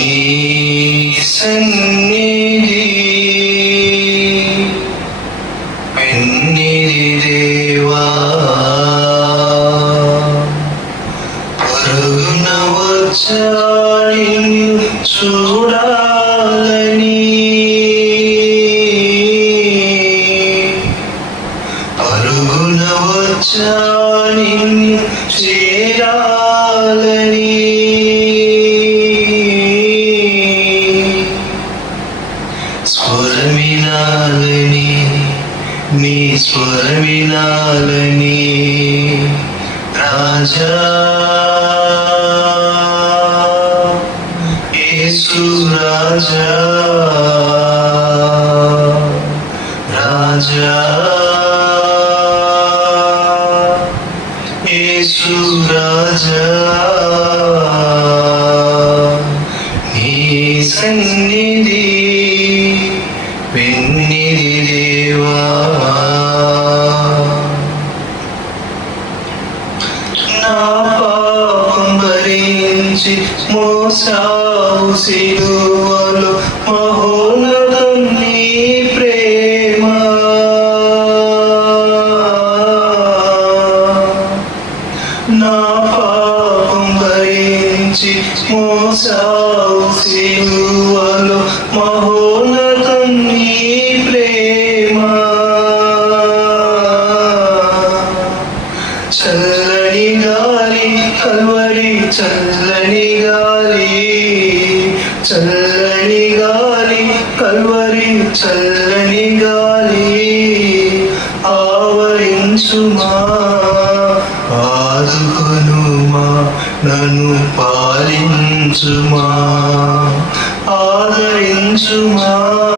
నీ సన్నిధి పెన్నిధి దేవా పరుగున వచ్చాని చూడాలని పరుగున వచ్చాని చేరాలని స్వరమినాలని నీ స్వరమినాలని రాజా యేసు రాజా రాజా యేసు రాజా నీ సన్నిధి పెన్నిధి దేవా నా పాపం భరించి మోసావు సిలువలో మహోన్నతం నీ ప్రేమ నా పాపం భరించి మోసావు సిలువలో మహోన్నతం నీ ప్రేమ చల్లని గాలి కల్వరి చల్లని గాలి చల్లని గాలి కల్వరి చల్లని గాలి ఆవరించుమా ఆదుకొనుమా నన్ను పాలించుమా ఆదరించుమా